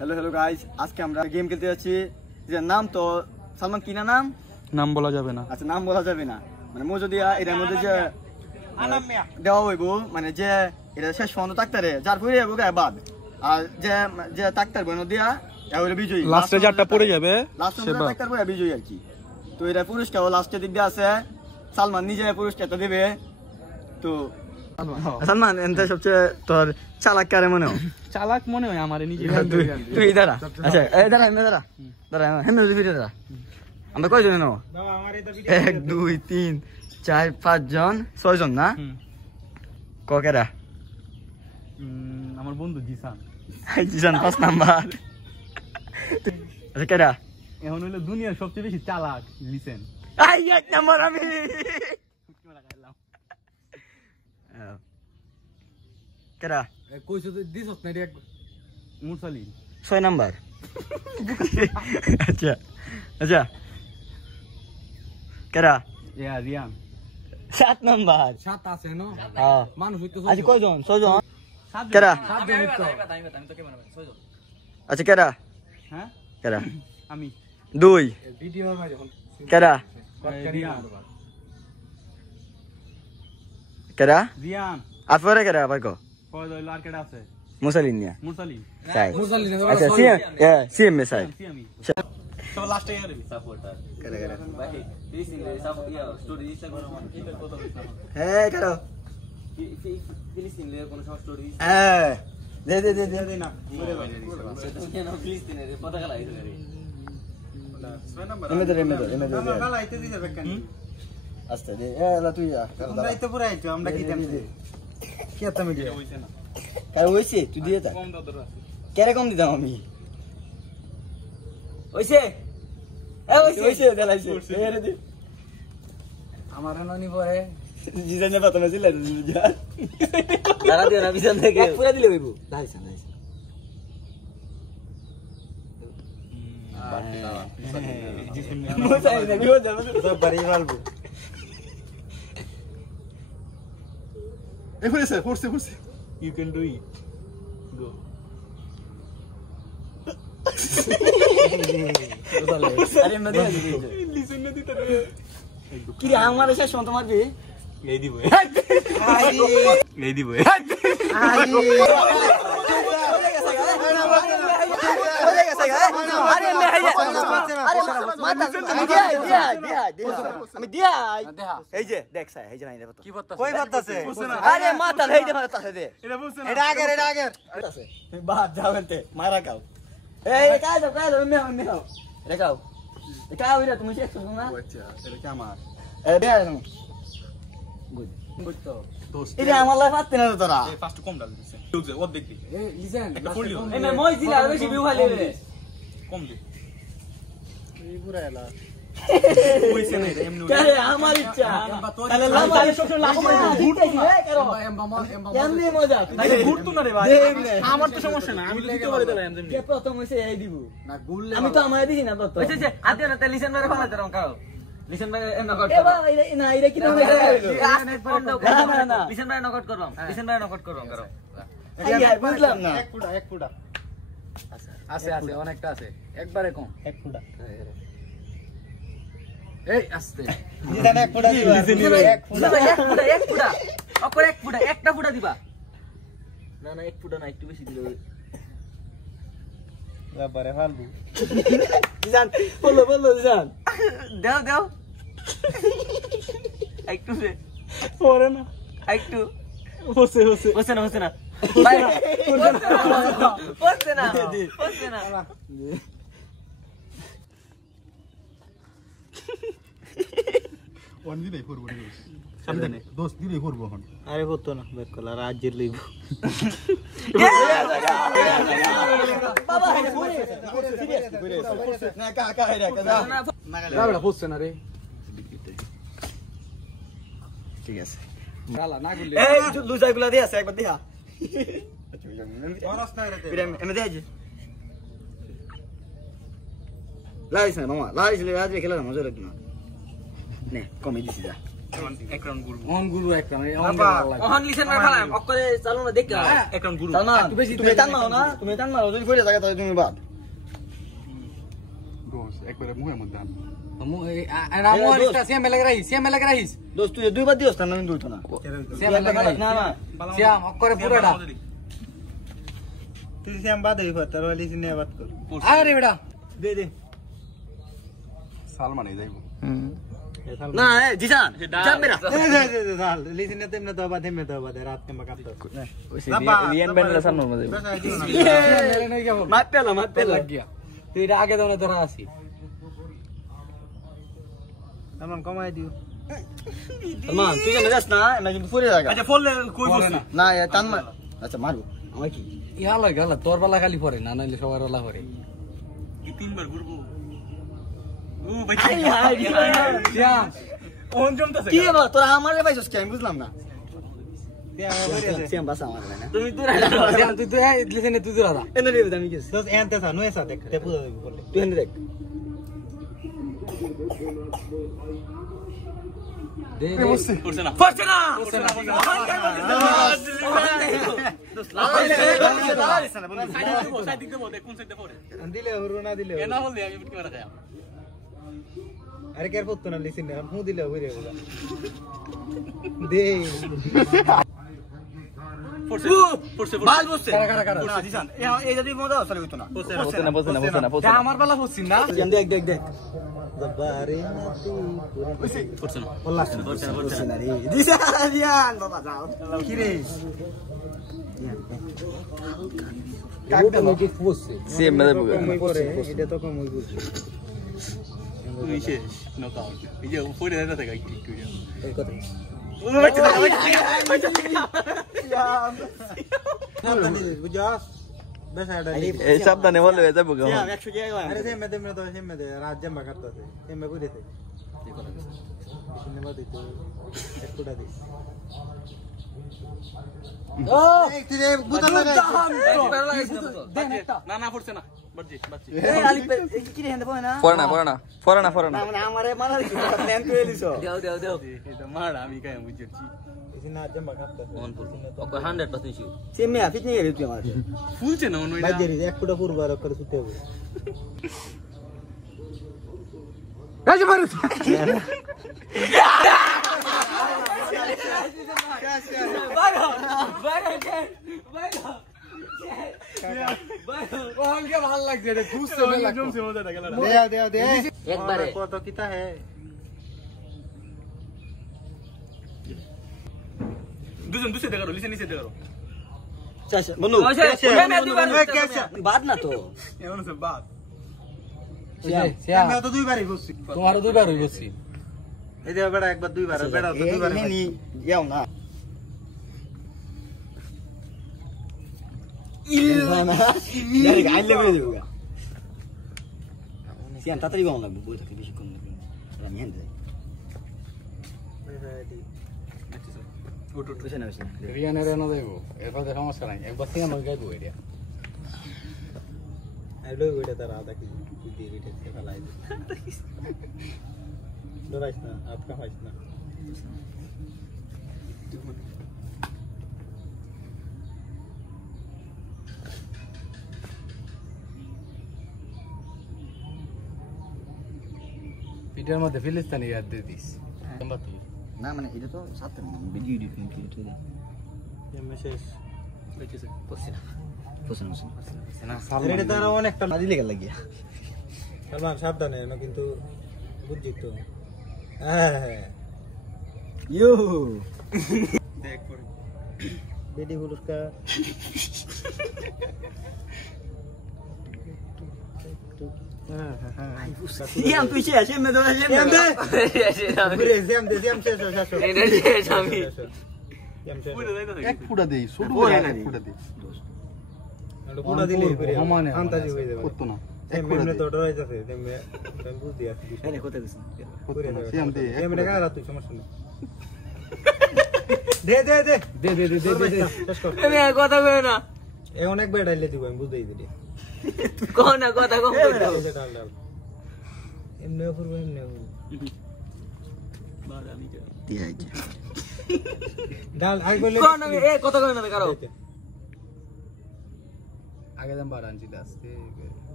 Hello hello guys, আজকে আমরা game খেলতে যাচ্ছি। যে নাম তো সালমান, কি না নাম? নাম বলা যাবে না। আচ্ছা, নাম বলা যাবে না, মানে মজুদিয়া এটার মধ্যে যে দেওয়া হইব, মানে যে এটা শেষ পর্যন্ত তাকতারে যার পরে যাবো বাদ, আর যে যে তাকতার বইন দিয়া এবারে বিজয়ী, লাস্টে যারটা পড়ে যাবে লাস্টে তাকতার বইয়া বিজয়ী আর কি। তো এটা পুরস্কার লাস্টের দিক দিয়ে আছে, সালমান নিজে পুরস্কারটা দেবে। তো সালমান এনতে সবচেয়ে তোর চালাক কারে মনে হয়? চালাক মনে হয় আমার নিজে। তুই দাঁড়া, আচ্ছা এই দাঁড়া, এমনি দাঁড়া, দাঁড়া হেমে ফিরে দাঁড়া। আমরা কয়জন নেব? 1 2 3 4 5 জন, 6 জন না? ককেরা? আমার বন্ধু জিসান। জিসান 5 নাম্বার। আচ্ছা কেডা? এখন হইলো দুনিয়ার সবচেয়ে বেশি চালাক লিসেন। 1 নাম্বার আমি। কেডা? কইছো তো দিছস না রে মুরসালিন। 6 নাম্বার। আচ্ছা আচ্ছা কেডা? রিয়ান 7 নাম্বার। 7 আছে না? হ্যাঁ মানুষ হইতো। আচ্ছা কয়জন? 6 জন। কেডা? 7 জন তো। আচ্ছা কেডা? হ্যাঁ কেডা? আমি 2 ভিডিও না যখন কেডা? রিয়ান কেডা? রিয়ান আর পরে কেডা আবার কো? কয় হইলো আর কেডা আছে? মুসালিন নিয়া মুরসালিন। তাই মুরসালিন। আচ্ছা সিএম মে সাই আমি সব লাস্টে ইয়ার সাপোর্টার কেডা কেডা ভাই this in support yeah story this করো এটা কত হইছে হ্যাঁ কেডা? ফিলিস্তিনের কোন সব স্টোরি হ্যাঁ দে দে দে দে না কেন ফিলিস্তিনের পতাকা লাগাইছে রে 6 নাম্বার এমে দে না লাইতে দিছে বেকানি আস্তে দে এলা তুই যা আমরা তো পুরো আইতো আমরা কি জানি কি এত মিডিয়া হইছে না কার হইছে তুই দিয়ে তা কম দাদর আছে কেরে কম দিতাম আমি হইছে হইছে দেলাইছে এরে দি আমার ননি পরে জিজানে পাতা মেছিল যা দাঁড়া দিও না বিছান থেকে এক পুরা দিলে হইব দাইছ দাইছ মুসাই না বিও যাবে সব বাড়ি মালবো এফরেছে ফোর্সে ইউ ক্যান ডু ইট গো আরে মধ্যে লিসেন না দিতে কি রে আমার শেষ মত মারবি এই দিব এই দিব আমি দিয়া এই যে দেখ সাই এই যে নাই দেখো কি বলতাছে কই বলতাছে আরে মাথা এই যে বলতাছে দে এটা বুঝছ না এটা আগে আছে বাদ যাওতে মারা গাও এই কাজ মে রেখাও এটা ওইরা তুমি শেষ করছো না আচ্ছা এটা কি আমার এ দে গুড তো দোস্ত এটা আমার লাইফ আতে না তোরা এই ফার্স্ট কম ডাল দিছে লুকছে ও দেখবি এই লিসেন একটা ফুল লিও এই মই দিলা বেশি ভিউ খালি রে কম দে এই পুরা এলা কইছে না রে এমনি আরে আমার ইচ্ছা তাহলে লাভ তাহলে সব লাভ ঘুরতেছি রে করো এমনি মজা আরে ঘুরতো না রে ভাই আমার তো সমস্যা না আমি দিতে পারি তাহলে এমনি কে প্রথম হইছে এই দিব না গুললে আমি তো আমারে দিছি না প্রথম আচ্ছা আচ্ছা আদিও না তাহলে লিসেন মারে ফালাতে রং কাও লিসেন মারে এমন নকট এ বাবা না এটা কি তুমি না লিসেন মারে নকট করলাম লিসেন মারে নকট করলাম করো আই বুঝলাম না এক ফুটা আছে আছে অনেকটা আছে একবারে কম এক ফুটা এই আস্তে দিদা এক ফুটা দিবা এক ফুটা অপর এক ফুটা একটা ফুটা দিবা না না এক ফুটা না একটু বেশি দিলে বাবারে ফালবু দিজান বললো দিজান দাও একটু রে পরে না একটু হচ্ছে না ভাই হচ্ছে না ওন দিলেই করব সামনে দোস্ত দিলেই করব এখন আরে হতো না বেক কলা রাজ্যের লইব বাবা না কা রে না হচ্ছে না রে ঠিক আছে গালা না গুলে এই লুজাইগুলা দিয়ে আছে একবার দেখা বরস না রে এমে দেখ লাইস না মামা লাইস লে আজ খেলা মজা লাগবে না নে কমে দিছি যা এক রাউন্ড ঘুরবো অন গুরু একটা মানে ওহন লিসেন মার ফেলাম অক্করে চালু না দেখে এক রাউন্ড ঘুরবো সালমান তুমি টান মারো না তুমি টান মারো যদি পড়ে থাকে তাহলে তুমি বাদ দোষ একবারে মুখের মধ্যে আন রামু আরিস্তা সিয়াম মেলাকে রাইস দোস্ত তুই দুইবার দিওস না আমি দুইটা না সিয়াম মেলাকে রাইস না না সিয়াম অক্করে পুরোটা তুই শ্যাম বাদ হইব তোর ওলি সিনে বাদ কর আরে বেটা দে দে সালমানে যাইব না জিসান জিসান মেরা লিসিনে তেমনে তো বাদ হেমে তো বাদ রাত কে মাকাত রিয়ান ব্যান্ডের সামনে মধ্যে মার পেলো লাগিয়া তুই এটা আগে দনে ধরা আছি আমার কমাই দিও সালমান তুই কেন যাস না না কিন্তু পড়ে থাকে আচ্ছা ফল কই বসছিস না টান মার আচ্ছা মারবো আমার কি ইয়া লাগা তোর বেলা খালি পড়ে না নাইলে সবার বেলা পড়ে কি তিনবার ঘুরবো ও ভাই সিয়াম ওন জমতাছে কি বাবা তোরা আমারে পাইছস কি আমি বুঝলাম না শ্যাম বড়িয়া সিয়াম বাসা আমার না তুমি দূর সিয়াম তুই লিসেনে তুই দূরা এনে রে আমি গেছি দোস এনতে সা নুয়ে সা দেখ তে পুজো দিব বলে তুই এনে দেখ দে করছে না সাইড দিকে বল কোন সাইডে পড়ে দিলে হরু না দিলে কেন বললি আমি কি মারা যায় আরে কেয়ার পড়তো না লিসিনে হু দিলে হইরে বলা দে পড়ছে বাল বসছে কারা না জিসান এই যদি মজা আসলে হইতো না বলছে না আমার বেলা পড়ছিস না সিয়াম দেখ জবারে নাতি পড়ছে না বললা বসছে না রে জিসান বাবা যাও কি রে কাকটা নাকি পড়ছে সিয়াম মেরে বুগা কমই করে এটা তো কমই বুঝি তুই শেষ নকআউট এই যে উপরে দাঁড়া থাকে একটু এই কথা বুঝাস বেসাড়া এই সাবধানে বলে হয়ে যাবো সিয়াম 100 কি আরে সে মেদে মেদে সে মেদে রাত জাম্বা কাটতাছে সে মে কইতে সিনেমা দিতে একটুটা দি ও এই তুই বুঝা লাগা না না পড়ছে না বাজি এই আলি কি রে হেন্দে পয় না ফরনা না মানে আমারে মারার কি প্ল্যান করে লিছো দেও এটা মার আমি কাই বুঝছি সিনা জাম্বা কাটতাছে ওহন পড়ছে অক্কর 100% শিওর সিয়াম মিয়া ফিট নিয়ে গেলি তুই আমার ফুলছে না ওন ভাই দেরি একটুটা পূর্বার করে সুতে হবে রাজি মারু ওহনকে ভালো লাগছে রে খুশি হয়ে লাগছে জমছে মজাটা গেল দে একবারে কত কিতা হে দুজন দুসে দেখো লিসেন নিচে দেখো চাচা বন্ধু বাদ না তো এমন সব বাত সিয়াম আমি তো দুইবারই বসছি তোমার দুইবার হই বসছি এই যে বেড়া একবার দুইবার বেড়া তো দুইবার নি যাও না না ডাইরেক্ট আইলে বেরে দেবো সিয়াম তাড়াতাড়ি বাম লাগবে বই থাকে বেশিক্ষণ লাগবে আমি হেন যাই বসে না রিয়ানের এনে দেবো এরপর সমস্যা নাই একবার সিয়াম গাইবো এটা আইলো ওইটা তার আদা কি দিয়ে রেটে ফেলাই দে ডরাইস না আপকা হাইস না পিটার মধ্যে ফিলিস্তানি ইয়াদ দিয়ে দিস না মানে এটা তো সাথে ভিডিও এডিটিং কি মেসেজ বসে না এটা তার অনেকটা না দিলে গেল লাগিয়া সালমান সাবধানে না কিন্তু বুঝছি তো হ্যাঁ ইউ দেখ পড়ে বেডি পুরস্কার সিয়াম তুই শেষ এমনি তো পুরো যাইতো এক ফুটা দেই ছোট এক ফুটা দেই পুরা দিলে করে আন্তাজি হয়ে যাবে কত না এক ফুটা তো ডরাইতাছে তেমনে আমি বুঝি আর কি এনে কথা দিছ সিয়াম দে এমনে কারা তুই সমস্যা নেই দে দে দে দে দে দে দে দে আমি কথা কই না এ অনেক বেড়াইলে দিব আমি বুঝাই দিই কোন না কথা কম কই দাও ডাল ডাল এমনে পুরো এমনে দিয়ে আইছে ডাল আগে বলে কোন এ কত করে না কারো আগে দাম 12 আনছি আসতে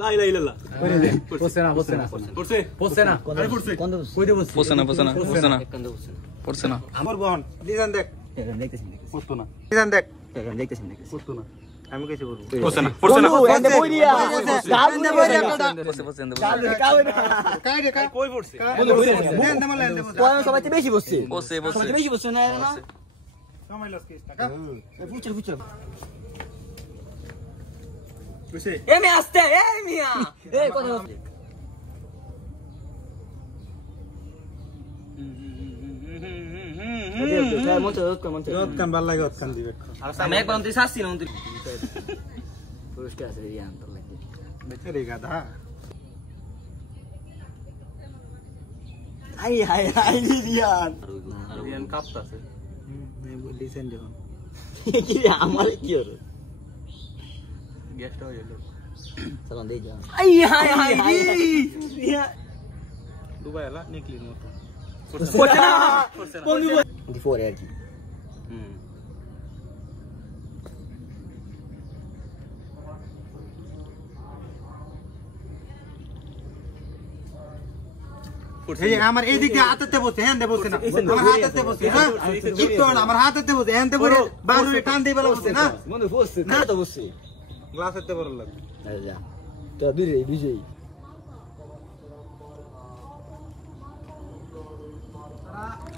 লা ইলা ইলা লা করে দে পড়ছে না পড়ছে পড়ছে না আরে পড়ছে কই দে বসছে পড়ছে না একদম বলছেন পড়ছে না আমার বোন লিজান দেখ দেখতেছেন পড়তো না লিজান দেখ দেখতেছেন পড়তো না আমি কইছি বলবো পড়ছে না বন্ধু এন্ড বইরিয়া গাল এন্ড বইরিয়া কাটা পড়ছে কাই রে কাই কই পড়ছে দেন দেমালে এন্ড বসে পয়সা সবাই বেশি বসছে সবাই সবাই বেশি বসছে না না সময় লস কেস টাকা ফুচর পড়ছে এ মে আসতে এ মিয়া এ কত যত কান ভাল লাগে অত কান দিবে আমি একবার তুই শাস্তি না তুই পুরস্কার আছে রিয়া আন্তর লাগে বেচারি গাধা আই রিয়ান রিয়ান কাঁপতাছে লিসেন যখন কি রে আমার কি হলো গ্যাসটা হয়ে গেল সালাম দেই যা I high high Riya Dubai এলা নিকলির মতো পড়ছে না বন্ধু দি ফোর আর কি এই যে আমার এই দিক দিয়ে হাতেতে বসে হ্যাঁ দে বসে না আমার হাতেতে বসে হ্যাঁ একটু না আমার হাতেতে বসে হ্যাঁ দে বসে বারুরে টান দিয়ে বেলা বসে না বন্ধু বসছে না তো বসছে গ্লাসেতে বড় লাগে আরে যা তো বিরে বিজয়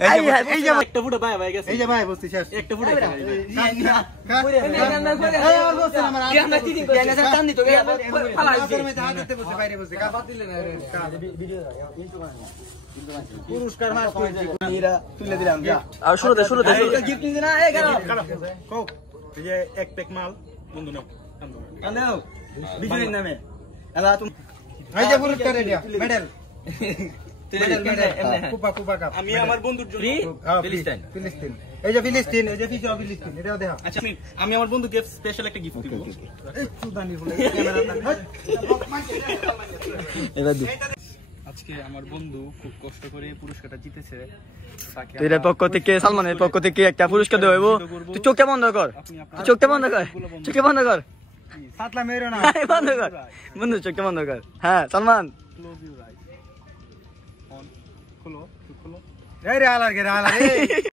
এই যে একটা ফুটা ভাই ভাই গেছে এই যে ভাই বসে শেষ একটা ফুটা আমার হাতেতে বসে বাইরে বসে পুরস্কার মাস তুলে দিলাম যা আর শুরুতে গিফট নিতে না এ গেল কও এই যে এক প্যাক মাল বন্ধু নাও কান্দাও বিজয়ের নামে এলা তুমি এই যে পুরস্কার রেডিয়া মেডেল তুই কুপা কুপা কাপ আমি আমার বন্ধুর জন্য ফিলিস্তিন ফিলিস্তিন এই যে ফিলিস্তিন এই যে ফিজা ফিলিস্তিন এটাও দেখা আচ্ছা আমি আমার বন্ধুকে স্পেশাল একটা গিফট দিব সুদানি বলে ক্যামেরা এবার দি আজকে আমার বন্ধু খুব কষ্ট করে পুরস্কারটা জিতেছে তাকে তুই এর পক্ষ থেকে সালমানের পক্ষ থেকে একটা পুরস্কার দেব তুই চোখটা বন্ধ কর চোখটা বন্ধ কর সাতলা মেরো না বন্ধ কর বন্ধু চোখটা বন্ধ কর হ্যাঁ Salman close your eyes on খোলো তুই খোলো এই রে আলার রে